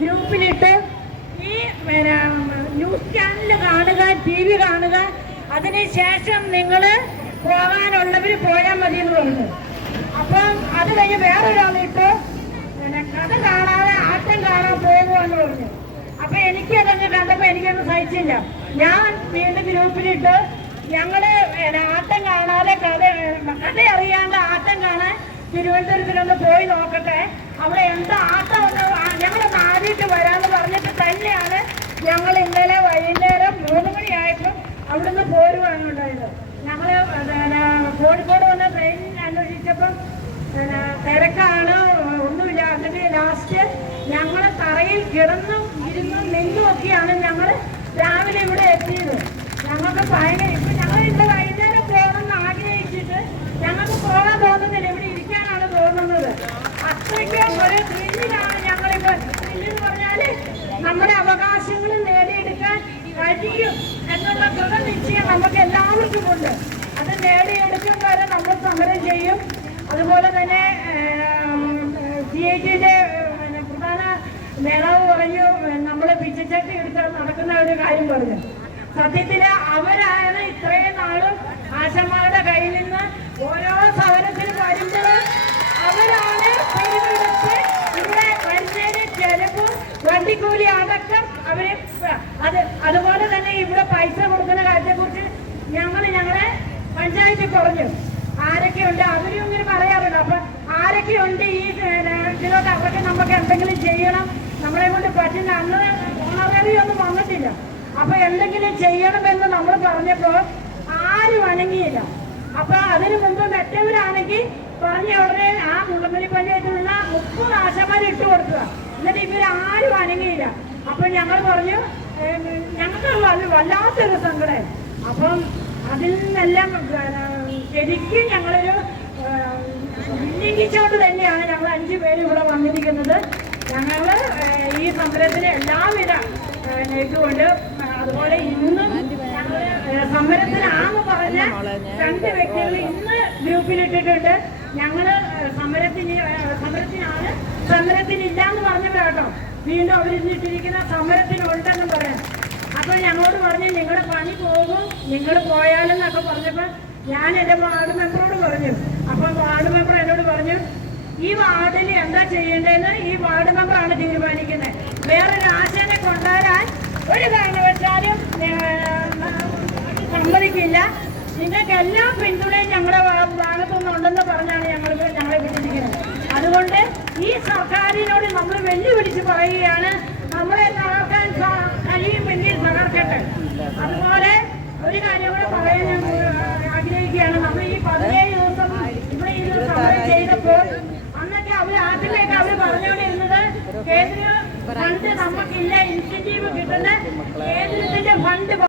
ഗ്രൂപ്പിലിട്ട് ഈ news channel കാണുക T V കാണുക അതിനുശേഷം നിങ്ങൾ പോകാനുള്ളവർ പോയാൽ മതി എന്ന് പറഞ്ഞു. അപ്പം അത് കഴിഞ്ഞ് വേറൊരാളിട്ട് പിന്നെ കഥ കാണാതെ ആട്ടം കാണാൻ പോകുമെന്ന് പറഞ്ഞു. അപ്പൊ എനിക്കതങ്ങ് കണ്ടപ്പോ എനിക്കത് സഹിച്ചില്ല. ഞാൻ വീണ്ടും ഗ്രൂപ്പിലിട്ട്. ഞങ്ങൾ ആറ്റം ആട്ടം കാണാതെ കഥ കഥ അറിയാണ്ട് ആട്ടം കാണാൻ തിരുവനന്തപുരത്തിലൊന്ന് പോയി നോക്കട്ടെ. അവിടെ എന്താ ആട്ടം ഞങ്ങൾ കിടന്നും ഇരുന്നും നിന്നും ഒക്കെയാണ് ഞങ്ങൾ രാവിലെ ഇവിടെ എത്തിയത്. ഞങ്ങൾക്ക് ഭയങ്കര ഇപ്പൊ ഞങ്ങൾ ഇവിടെ വൈകുന്നേരം പോകണമെന്ന് ആഗ്രഹിച്ചിട്ട് ഞങ്ങൾക്ക് പോകാൻ തോന്നുന്നില്ല. ഇവിടെ ഇരിക്കാനാണ് തോന്നുന്നത്. അത്രയ്ക്ക് ഒരു ത്രില്ലിലാണ് ഞങ്ങളിപ്പോ ത്രില്ലെന്ന് പറഞ്ഞാൽ നമ്മുടെ അവകാശങ്ങൾ നേടിയെടുക്കാൻ കഴിയും എന്നുള്ള ദൃഢനിശ്ചയം നമുക്ക് എല്ലാവർക്കും ഉണ്ട്. അത് നേടിയെടുക്കും വരെ നമ്മൾ സമരം ചെയ്യും. അതുപോലെ തന്നെ സി ഐ ടിന്റെ പ്രധാന നേതാവ് പറഞ്ഞു നമ്മൾ പിച്ചച്ചട്ടി എടുത്ത് നടക്കുന്ന ഒരു കാര്യം പറഞ്ഞു. സത്യത്തിൽ അവരാണ് ഇത്രയും നാളും ആശമാരുടെ കയ്യിൽ നിന്ന് ഓരോ സമരത്തിന് വരുമ്പോൾ അവരാണ് ഇവിടെ ചെലവും വണ്ടിക്കൂലി അടക്കം അവർ അത് അതുപോലെ തന്നെ ഇവിടെ പൈസ കൊടുക്കുന്ന കാര്യത്തെക്കുറിച്ച് ഞങ്ങൾ ഞങ്ങളെ പഞ്ചായത്തിൽ പറഞ്ഞു ആരൊക്കെയുണ്ട്? അവരും ഇങ്ങനെ പറയാറുണ്ട്. അപ്പൊ ആരൊക്കെയുണ്ട് ഈ ഇതിലോട്ട് അവർക്ക് നമുക്ക് എന്തെങ്കിലും ചെയ്യണം നമ്മളെ കൊണ്ട് പറ്റുന്ന അന്ന് ഓണററി ഒന്നും വന്നിട്ടില്ല. അപ്പൊ എന്തെങ്കിലും ചെയ്യണമെന്ന് നമ്മൾ പറഞ്ഞപ്പോ ആരും അനങ്ങിയില്ല. അപ്പൊ അതിനു മുമ്പ് മറ്റവരാണെങ്കിൽ പറഞ്ഞ ഉടനെ ആ മുളമലി പഞ്ചായത്തിലുള്ള മുപ്പത് ആശമാർ ഇട്ട് കൊടുക്കുക. എന്നിട്ട് ഇവരാരും അനങ്ങിയില്ല. അപ്പൊ ഞങ്ങൾ പറഞ്ഞു ഞങ്ങൾക്ക് വല്ല- വല്ലാത്തൊരു സങ്കടം. അപ്പം അതിൽ നിന്നെല്ലാം ശരിക്കും ഞങ്ങളൊരു വിനിയോഗിച്ചുകൊണ്ട് തന്നെയാണ് ഞങ്ങൾ അഞ്ചു പേര് ഇവിടെ വന്നിരിക്കുന്നത്. ഞങ്ങൾ ഈ സമരത്തിന് എല്ലാവിധ ഇതുകൊണ്ട് അതുപോലെ ഇന്നും സമരത്തിനാന്ന് പറഞ്ഞ രണ്ട് വ്യക്തികൾ ഇന്ന് ഗ്രൂപ്പിലിട്ടിട്ടുണ്ട്. ഞങ്ങൾ സമരത്തിന് സമരത്തിനാണ്. സമരത്തിനില്ല എന്ന് പറഞ്ഞവരാട്ടോ. വീണ്ടും അവരിന്നിട്ടിരിക്കുന്ന സമരത്തിനുണ്ടെന്നും പറയാം. അപ്പൊ ഞങ്ങളോട് പറഞ്ഞു നിങ്ങളുടെ പണി പോകും. നിങ്ങൾ പോയാലെന്നൊക്കെ പറഞ്ഞപ്പോ ഞാൻ എന്റെ വാർഡ് മെമ്പറോട് പറഞ്ഞു. അപ്പൊ വാർഡ് മെമ്പർ എന്നോട് പറഞ്ഞു ഈ വാർഡിൽ എന്താ ചെയ്യേണ്ടതെന്ന് ഈ വാർഡ് മെമ്പറാണ് തീരുമാനിക്കുന്നത്. വേറൊരു ആശനെ കൊണ്ടുവരാൻ ഒരു കാരണവശാലും സമ്മതിക്കില്ല. നിങ്ങൾക്ക് എല്ലാ പിന്തുണയും ഞങ്ങളുടെ ഭാ- ഭാഗത്തുനിന്ന് ഉണ്ടെന്ന് പറഞ്ഞാണ് ഞങ്ങൾ ഞങ്ങളെ വിട്ടിരിക്കുന്നത് അതുകൊണ്ട് ഈ സർക്കാരിനോട് നമ്മൾ വെല്ലുവിളിച്ച് പറയുകയാണ് നമ്മളെ തകർക്കാൻ സ- കഴിയുമെങ്കിൽ തകർക്കട്ടെ അതുപോലെ ഒരു കാര്യം കൂടെ പറയാൻ ഞാൻ ഏഹ്, ആഗ്രഹിക്കുകയാണ് നമ്മൾ ഈ പതിനേഴ് ദിവസം ഇവിടെ ഈ ഒരു സമരം ചെയ്തപ്പോൾ അന്നൊക്കെ അവർ ആദ്യമൊക്കെ അവർ പറഞ്ഞുകൊണ്ടിരുന്നത് കേന്ദ്ര ഫണ്ട് നമുക്കില്ല ഇൻസെന്റീവ് കിട്ടുന്ന കേന്ദ്രത്തിന്റെ ഫണ്ട്